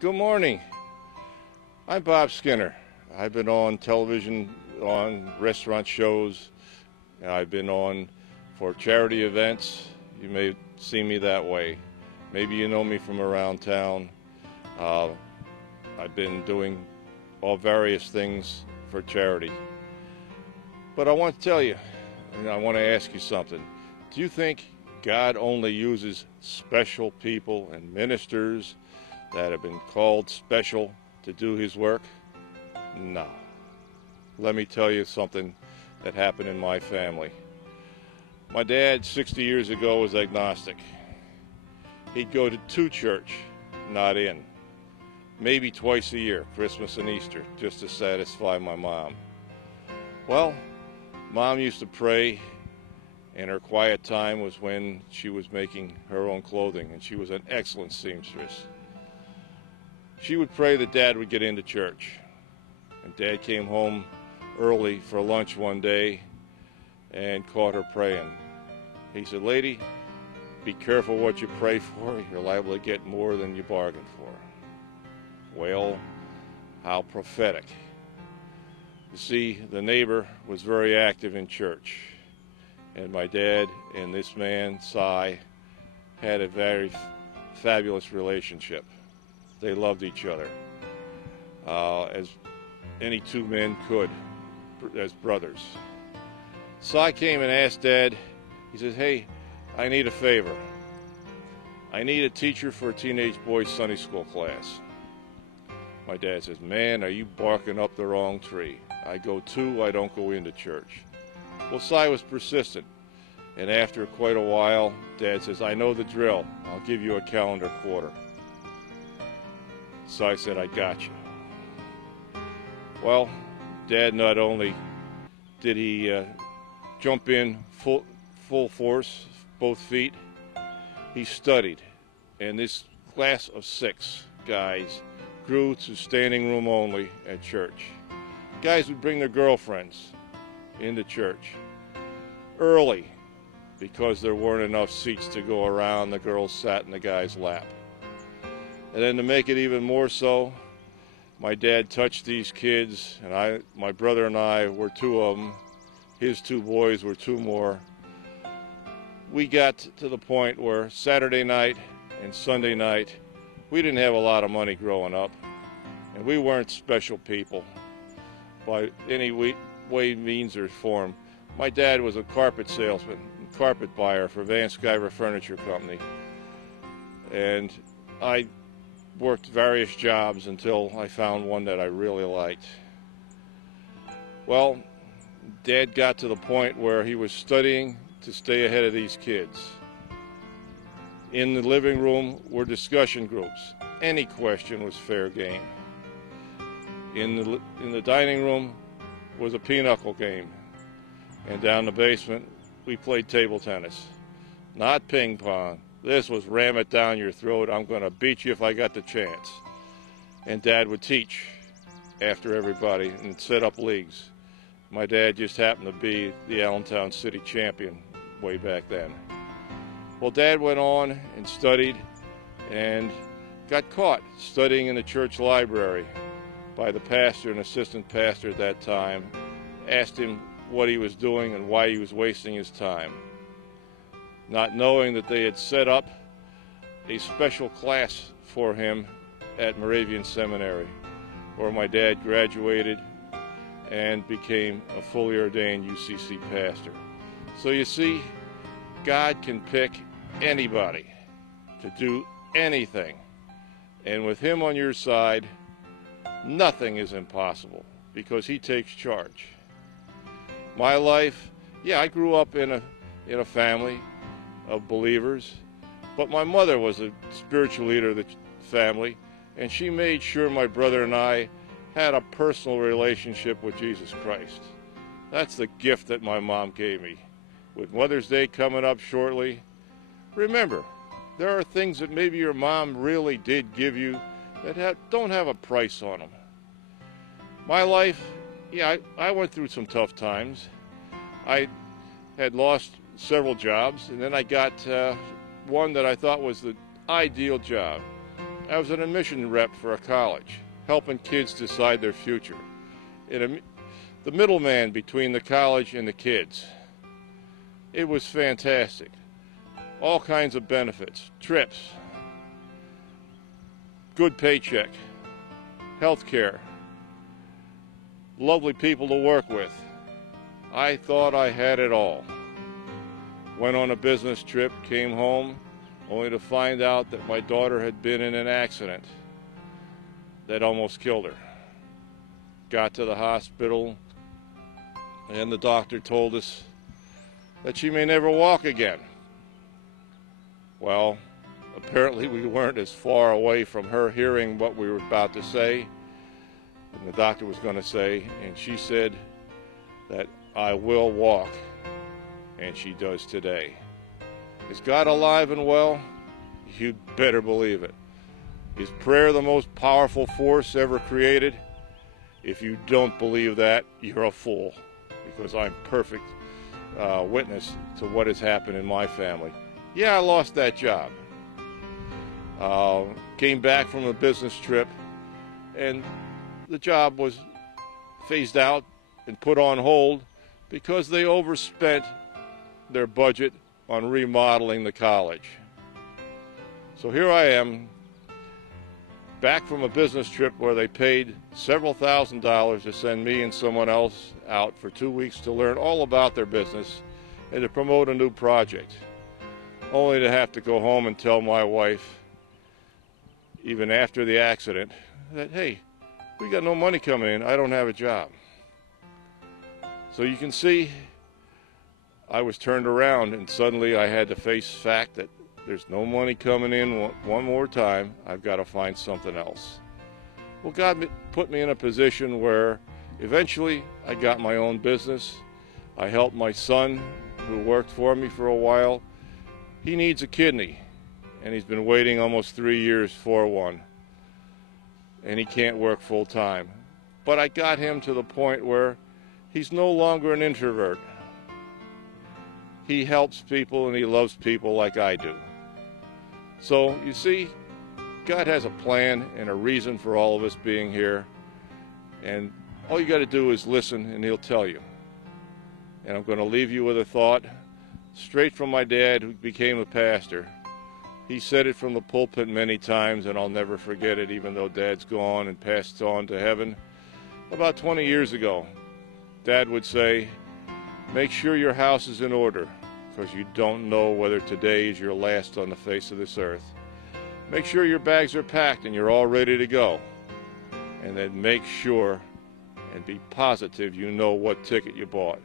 Good morning. I'm Bob Skinner. I've been on television, on restaurant shows. I've been on for charity events. You may see me that way. Maybe you know me from around town. I've been doing all various things for charity. But I want to tell you, and I want to ask you something. Do you think God only uses special people and ministers that have been called special to do his work? No. Let me tell you something that happened in my family. My dad, 60 years ago, was agnostic. He'd go to church, not in. Maybe twice a year, Christmas and Easter, just to satisfy my mom. Well, Mom used to pray, and her quiet time was when she was making her own clothing, and she was an excellent seamstress. She would pray that Dad would get into church. And Dad came home early for lunch one day and caught her praying. He said, "Lady, be careful what you pray for. You're liable to get more than you bargained for." Well, how prophetic. You see, the neighbor was very active in church. And my dad and this man, Cy, had a very fabulous relationship. They loved each other, as any two men could, as brothers. Cy came and asked Dad, he says, "Hey, I need a favor. I need a teacher for a teenage boys' Sunday school class." My dad says, "Man, are you barking up the wrong tree? I go to, I don't go into church." Well, Cy was persistent, and after quite a while, Dad says, "I know the drill. I'll give you a calendar quarter." Cy said, "I got you." Well, Dad not only did he jump in full force, both feet, he studied, and this class of 6 guys grew to standing room only at church. Guys would bring their girlfriends into church early because there weren't enough seats to go around. The girls sat in the guy's lap. And then to make it even more so, my dad touched these kids, and my brother and I were 2 of them. His 2 boys were 2 more. We got to the point where Saturday night and Sunday night, we didn't have a lot of money growing up, and we weren't special people by any way, means, or form. My dad was a carpet salesman, carpet buyer for Van Sciver Furniture Company, and I worked various jobs until I found one that I really liked. Well, Dad got to the point where he was studying to stay ahead of these kids. In the living room were discussion groups. Any question was fair game. In the dining room was a pinochle game. And down the basement, we played table tennis. Not ping pong. This was ram it down your throat. I'm going to beat you if I got the chance. And Dad would teach after everybody and set up leagues. My dad just happened to be the Allentown City champion way back then. Well, Dad went on and studied and got caught studying in the church library by the pastor and assistant pastor at that time. Asked him what he was doing and why he was wasting his time, not knowing that they had set up a special class for him at Moravian Seminary, where my dad graduated and became a fully ordained UCC pastor. So you see, God can pick anybody to do anything, and with him on your side, nothing is impossible because he takes charge. My life, yeah, I grew up in a family of believers, but my mother was a spiritual leader of the family, and she made sure my brother and I had a personal relationship with Jesus Christ. That's the gift that my mom gave me. With Mother's Day coming up shortly, remember, there are things that maybe your mom really did give you that don't have a price on them. My life, yeah, I went through some tough times. I had lost several jobs, and then I got one that I thought was the ideal job. I was an admission rep for a college, helping kids decide their future. The middleman between the college and the kids. It was fantastic. All kinds of benefits, trips, good paycheck, health care, lovely people to work with. I thought I had it all. Went on a business trip, came home, only to find out that my daughter had been in an accident that almost killed her. Got to the hospital, and the doctor told us that she may never walk again. Well, apparently we weren't as far away from her hearing what we were about to say, and the doctor was going to say, and she said that I will walk, and she does today. Is God alive and well? You'd better believe it. Is prayer the most powerful force ever created? If you don't believe that, you're a fool, because I'm perfect witness to what has happened in my family. Yeah, I lost that job. Came back from a business trip, and the job was phased out and put on hold because they overspent their budget on remodeling the college. So here I am, back from a business trip where they paid several $1,000s to send me and someone else out for 2 weeks to learn all about their business and to promote a new project, only to have to go home and tell my wife, even after the accident, that, hey, we got no money coming in, I don't have a job. So you can see I was turned around, and suddenly I had to face the fact that there's no money coming in one more time. I've got to find something else. Well, God put me in a position where eventually I got my own business. I helped my son, who worked for me for a while. He needs a kidney, and he's been waiting almost 3 years for one, and he can't work full time. But I got him to the point where he's no longer an introvert. He helps people and he loves people like I do. So you see, God has a plan and a reason for all of us being here, and all you got to do is listen and he'll tell you. And I'm going to leave you with a thought straight from my dad, who became a pastor. He said it from the pulpit many times, and I'll never forget it, even though Dad's gone and passed on to heaven. About 20 years ago, Dad would say, make sure your house is in order, because you don't know whether today is your last on the face of this earth. Make sure your bags are packed and you're all ready to go. And then make sure and be positive you know what ticket you bought.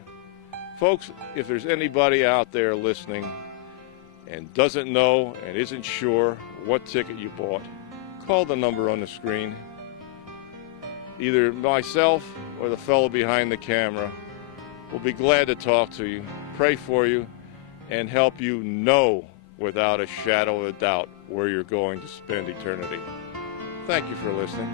Folks, if there's anybody out there listening and doesn't know and isn't sure what ticket you bought, call the number on the screen. Either myself or the fellow behind the camera will be glad to talk to you, pray for you, and help you know without a shadow of a doubt where you're going to spend eternity. Thank you for listening.